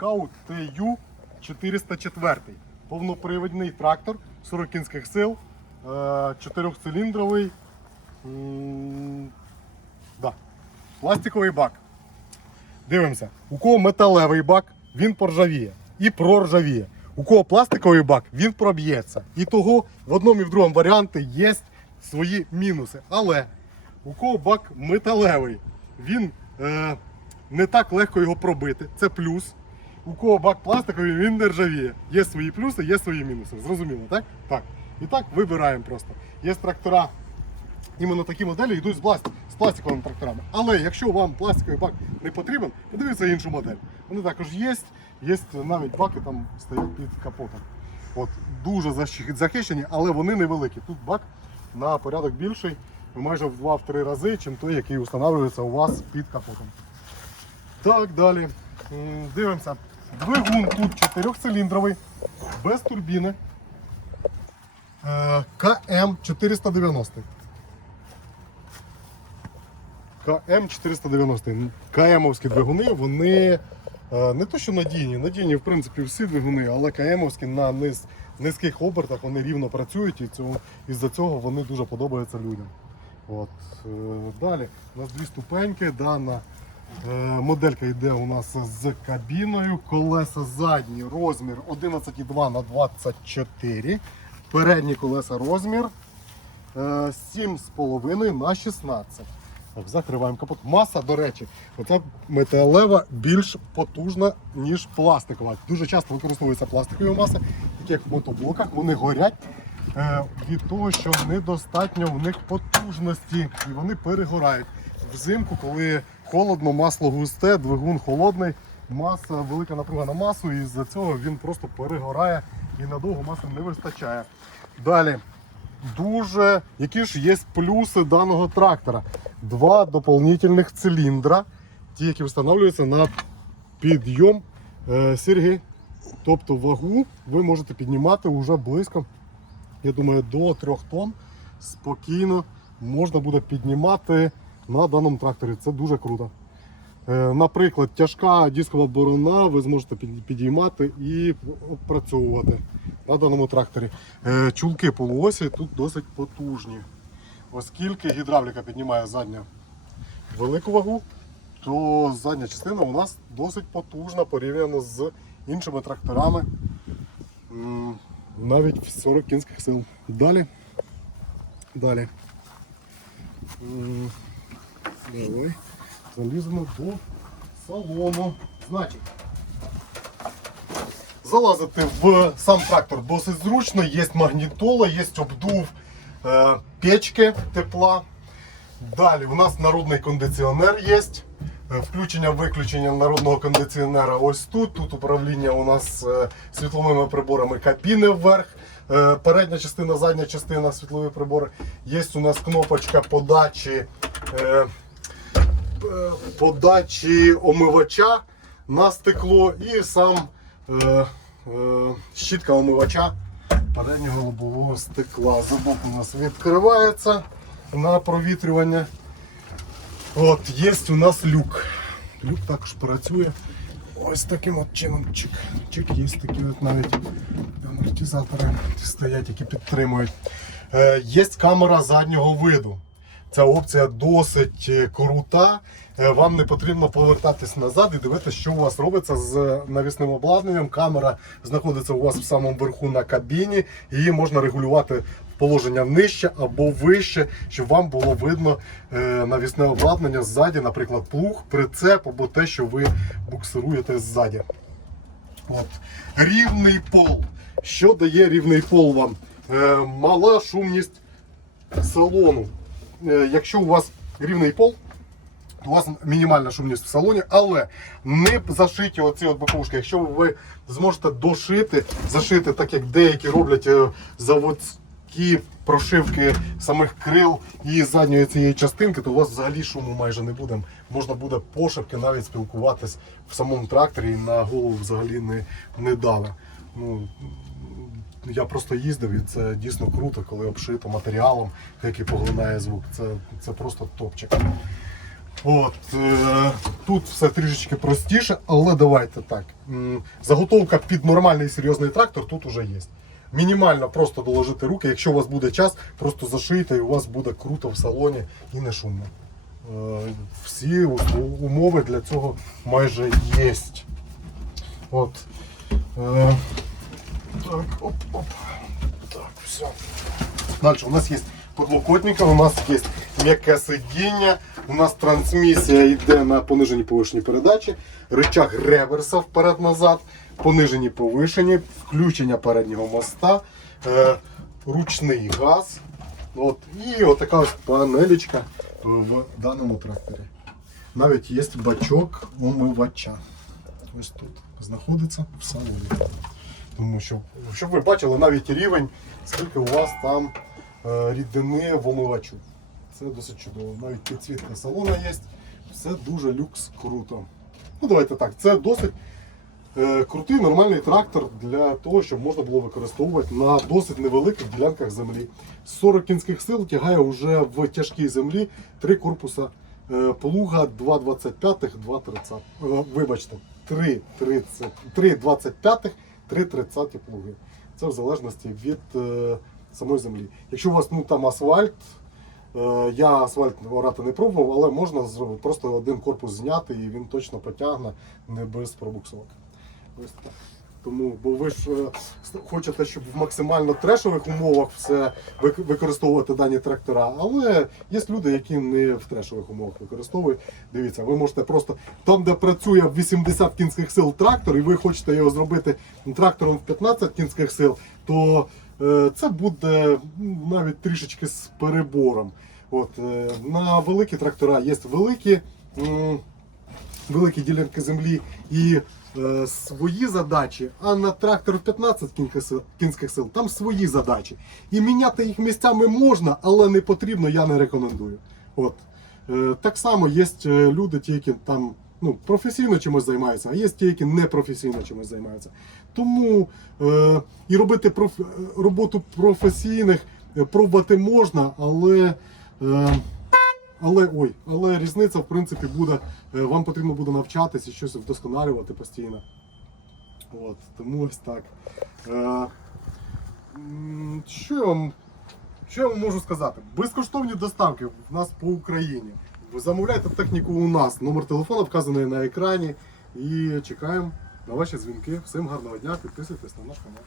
Scout TU 404. Повнопривідний трактор 40 кінських сил, е, чотирьохциліндровий. Да. Пластиковий бак. Дивимося, у кого металевий бак, він поржавіє і проржавіє. У кого пластиковий бак, він проб'ється. І того в одному і в другому варіанті є свої мінуси. Але у кого бак металевий, він е, не так легко його пробити. Це плюс. У кого бак пластиковий, він не ржавіє. Є свої плюси, є свої мінуси. Зрозуміло, так? Так. І так вибираємо просто. Є трактора іменно такі моделі йдуть з, пласт... з пластиковими тракторами. Але якщо вам пластиковий бак не потрібен, подивіться іншу модель. Вони також є. Є навіть баки там стоять під капотом. От, дуже захищені, але вони невеликі. Тут бак на порядок більший, майже в 2-3 рази, чим той, який встановлюється у вас під капотом. Так, далі. Дивимося. Двигун тут чотирьохциліндровий, без турбіни. Е, КМ 490. КМ 490. КМовські двигуни, вони е, не то що надійні, надійні в принципі всі двигуни, але КМовські на низ, низьких обертах вони рівно працюють і із-за цього вони дуже подобаються людям. От. е, Далі у нас дві ступеньки. Дана е, моделька йде у нас з кабіною. Колеса задні розмір 11,2 на 24. Передні колеса розмір е, 7,5 на 16. Так, закриваємо капот. Маса, до речі, оця металева більш потужна, ніж пластикова. Дуже часто використовуються пластикові маси, такі як в мотоблоках, вони горять е, від того, що недостатньо в них потужності і вони перегорають. Взимку, коли холодно, масло густе, двигун холодний, маса, велика напруга на масу, і з-за цього він просто перегорає і надовго маси не вистачає. Далі. Дуже які ж є плюси даного трактора. Два доповнительних циліндра, ті, які встановлюються на підйом е, сірги. Тобто вагу ви можете піднімати вже близько, я думаю, до 3 тонн. Спокійно можна буде піднімати на даному тракторі. Це дуже круто. Е, Наприклад, тяжка дискова борона ви зможете підіймати і опрацьовувати на даному тракторі. Е, Чулки полуосі тут досить потужні. Оскільки гідравліка піднімає задню велику вагу, то задня частина у нас досить потужна порівняно з іншими тракторами. Навіть в 40 кінських сил. Далі. Далі. Давай. Заліземо до салону. Значить, залазити в сам трактор досить зручно, є магнітола, є обдув е, печки тепла. Далі у нас народний кондиціонер є. Е, Включення-виключення народного кондиціонера ось тут. Тут управління у нас е, світловими приборами кабіни вверх. Передня частина, задня частина світлові прибори. Є у нас кнопочка подачі, подачі омивача на стекло і сам е, е, щітка омивача переднього лобового стекла. Забок у нас відкривається на провітрювання. От, є у нас люк. Люк також працює. Ось таким от чином. Чик, чик, є такі от навіть амортизатори стоять, які підтримують. Е, є камера заднього виду. Ця опція досить е, крута. Е, Вам не потрібно повертатись назад і дивитися, що у вас робиться з навісним обладнанням. Камера знаходиться у вас в самому верху на кабіні. Її можна регулювати положення нижче або вище, щоб вам було видно е, навісне обладнання ззаді, наприклад, плуг, прицеп або те, що ви буксируєте ззаді. От. Рівний пол. Що дає рівний пол вам? Е, мала шумність салону. Е, якщо у вас рівний пол, то у вас мінімальна шумність в салоні, але не зашиті оці от боковушки. Якщо ви зможете дошити, зашити, так як деякі роблять е, заводські прошивки самих крил і задньої цієї частинки, то у вас взагалі шуму майже не буде. Можна буде пошепки навіть спілкуватись в самому тракторі і на голову взагалі не, не даве. Ну, я просто їздив і це дійсно круто, коли обшито матеріалом, який поглинає звук. Це, це просто топчик. От, е, тут все трішечки простіше, але давайте так. Заготовка під нормальний серйозний трактор тут уже є. Мінімально просто доложити руки. Якщо у вас буде час, просто зашийте і у вас буде круто в салоні і не шумно. Е, Всі умови для цього майже є. От. Так, оп, оп. Так, все. Далі у нас є подлокотники, у нас є м'яке сидіння, у нас трансмісія йде на пониженій повишеній передачі, рычаг реверса вперед-назад, понижені повишені, включення переднього моста, е, ручний газ. От, і отака ось панелечка в даному тракторі. Навіть є бачок умивача. Ось тут знаходиться в салоні. Тому що, щоб ви бачили навіть рівень, скільки у вас там е, рідини в омивачу. Це досить чудово. Навіть підсвітка салона є. Все дуже люкс круто. Ну давайте так, це досить е, крутий нормальний трактор для того, щоб можна було використовувати на досить невеликих ділянках землі. 40 кінських сил тягає вже в тяжкій землі три корпуса е, плуга 2,25, 2,30. Е, Вибачте, 3,30, 3,25, 3,30 плуги. Це в залежності від е, самої землі. Якщо у вас ну, там асфальт, е, я асфальт орати не пробував, але можна просто один корпус зняти і він точно потягне не без пробуксовок. Ось так. Тому, бо ви ж е, хочете, щоб в максимально трешових умовах все використовувати дані трактора, але є люди, які не в трешових умовах використовують. Дивіться, ви можете просто там, де працює 80 кінських сил трактор, і ви хочете його зробити трактором в 15 кінських сил, то е, це буде навіть трішечки з перебором. От, е, на великі трактора є великі. великі ділянки землі і е, свої задачі, а на трактор 15 кінських сил, там свої задачі. І міняти їх місцями можна, але не потрібно, я не рекомендую. От. Е, так само є е, люди, ті, які там ну, професійно чимось займаються, а є ті, які не професійно чимось займаються. Тому е, і робити проф, роботу професійних пробувати можна, але. Е, але ой, але різниця в принципі буде. Е, Вам потрібно буде навчатися, щось вдосконалювати постійно. От, тому ось так. Е, що, я вам, що я вам можу сказати? Безкоштовні доставки в нас по Україні. Ви замовляєте техніку у нас. Номер телефона вказаний на екрані. І чекаємо на ваші дзвінки. Всім гарного дня, підписуйтесь на наш канал.